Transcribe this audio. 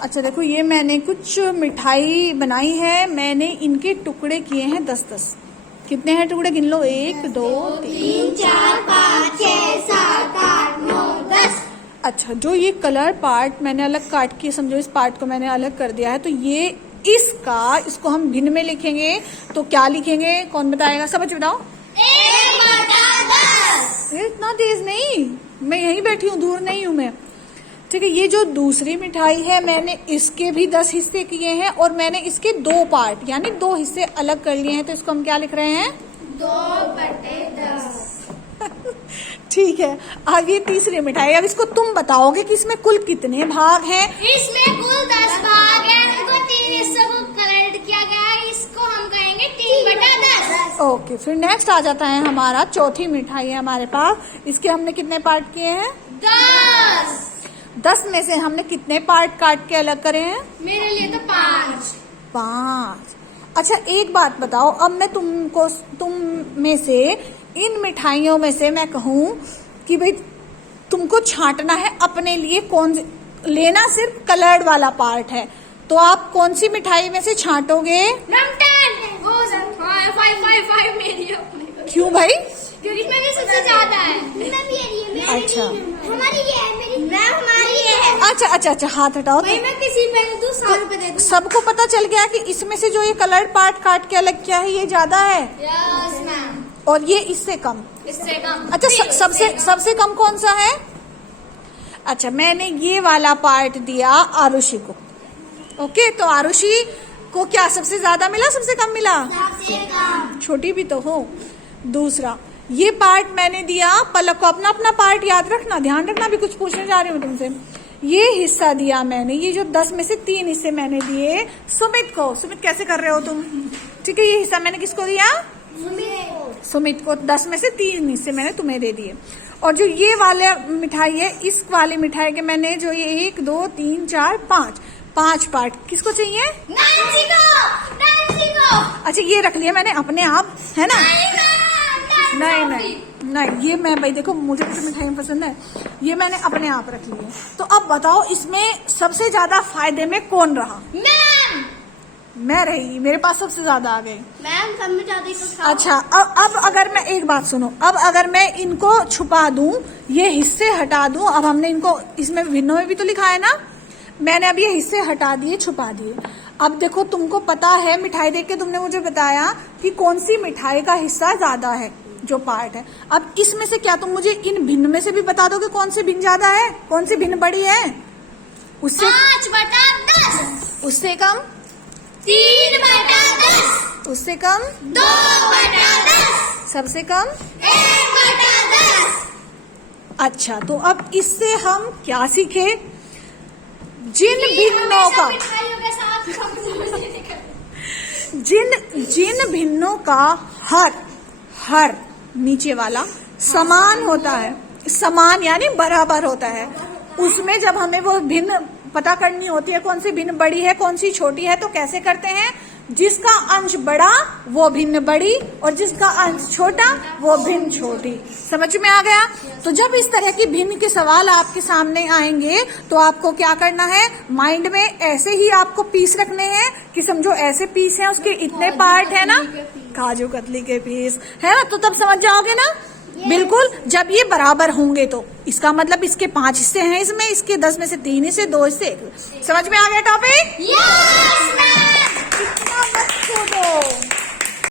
अच्छा देखो, ये मैंने कुछ मिठाई बनाई है, मैंने इनके टुकड़े किए हैं 10-10। कितने हैं टुकड़े, गिन लो। 1 2 3 4 5 6 7 8 9 10। अच्छा, जो ये कलर पार्ट मैंने अलग काट के, समझो इस पार्ट को मैंने अलग कर दिया है, तो ये इसको हम भिन्न में लिखेंगे तो क्या लिखेंगे, कौन बताएगा? समझ बताओ। 1/10। इतना तेज नहीं, मैं यहीं बैठी हूँ, दूर नहीं हूँ मैं। ठीक है, ये जो दूसरी मिठाई है मैंने इसके भी 10 हिस्से किए हैं और मैंने इसके 2 पार्ट यानी 2 हिस्से अलग कर लिए हैं, तो इसको हम क्या लिख रहे हैं? 2/10। ठीक है, अब ये तीसरी मिठाई, अब इसको तुम बताओगे कि इसमें कुल कितने भाग हैं। इसमें कुल 10 भाग हैं, इनको 3 हिस्सों को कलेक्ट किया गया है, इसको हम कहेंगे 3/10। ओके, फिर नेक्स्ट आ जाता है हमारा चौथी मिठाई है हमारे पास। इसके हमने कितने पार्ट किए हैं? 10। 10 में से हमने कितने पार्ट काट के अलग करे हैं? मेरे लिए तो 5। 5। अच्छा एक बात बताओ, अब मैं तुम में से इन मिठाइयों में से मैं कहूँ कि भाई तुमको छांटना है अपने लिए, कौन लेना सिर्फ कलर्ड वाला पार्ट है, तो आप कौन सी मिठाई में से छांटोगे? 5 मेरी है। क्यों भाई? क्योंकि मेरी सबसे ज्यादा है। अच्छा। हमारी ये है, मेरी मैम हमारी है। अच्छा, हाथ हटाओ। भाई मैं किसी पे दूं, 100 रुपए दे दूं। सबको पता चल गया कि इसमें से जो ये कलर्ड पार्ट काट के अलग किया है ये ज्यादा है यस मैम। और ये इससे कम। इससे कम। अच्छा, सबसे कम कौन सा है? अच्छा, मैंने ये वाला पार्ट दिया आरुषि को। ओके, तो आरुषि को क्या सबसे ज्यादा मिला, सबसे कम मिला? सबसे कम। छोटी भी तो हो। दूसरा, ये पार्ट मैंने दिया पलक को। अपना अपना पार्ट याद रखना, ध्यान रखना, भी कुछ पूछने जा रही हूँ तुमसे। ये हिस्सा दिया मैंने, ये जो 10 में से 3 हिस्से मैंने दिए सुमित को। सुमित कैसे कर रहे हो तुम? ठीक है, ये हिस्सा मैंने किसको दिया? सुमित को। 10 में से 3 हिस्से मैंने तुम्हें दे दिए। और जो ये वाले मिठाई है, इस वाले मिठाई के मैंने जो ये 1 2 3 4 5 पार्ट किसको चाहिए? नांसी को। अच्छा, ये रख लिया मैंने अपने आप, है ना? नहीं, ये मैं भाई देखो, मुझे तो मिठाई पसंद है, ये मैंने अपने आप रख ली है। तो अब बताओ इसमें सबसे ज्यादा फायदे में कौन रहा? मैं रही, मेरे पास सबसे ज्यादा आ गए। मैम सब में ज्यादा ही तो खाओ। अच्छा, अब अगर मैं एक बात सुनो, अब अगर मैं इनको छुपा दूं, ये हिस्से हटा दूं, अब हमने इनको इसमें भिन्नों में भी तो लिखा है ना, मैंने अब ये हिस्से हटा दिए, छुपा दिए। अब देखो, तुमको पता है, मिठाई देख के तुमने मुझे बताया कि कौन सी मिठाई का हिस्सा ज्यादा है, जो पार्ट है। अब इसमें से क्या तुम मुझे इन भिन्न में से भी बता दोगे कौन सी भिन्न ज्यादा है, कौन सी भिन्न बड़ी है? उससे 5/10। उससे कम? 3/10। उससे कम? 2/10। सबसे कम? 1/10। अच्छा, तो अब इससे हम क्या सीखे? जिन भिन्नों का जिन भिन्नों का हर नीचे वाला समान होता है, समान यानी बराबर होता है, उसमें जब हमें वो भिन्न पता करनी होती है, कौन सी भिन्न बड़ी है, कौन सी छोटी है, तो कैसे करते हैं? जिसका अंश बड़ा वो भिन्न बड़ी और जिसका अंश छोटा वो भिन्न छोटी। समझ में आ गया? तो जब इस तरह की भिन्न के सवाल आपके सामने आएंगे तो आपको क्या करना है? माइंड में ऐसे ही आपको पीस रखने हैं कि समझो ऐसे पीस हैं, उसके इतने पार्ट है ना, काजू कतली के पीस है ना, तो तब समझ जाओगे ना। बिल्कुल, जब ये बराबर होंगे तो इसका मतलब इसके 5 हिस्से हैं, इसमें इसके 10 में से 3 हिस्से, 2 हिस्से। समझ में आ गया टॉपिक? यस।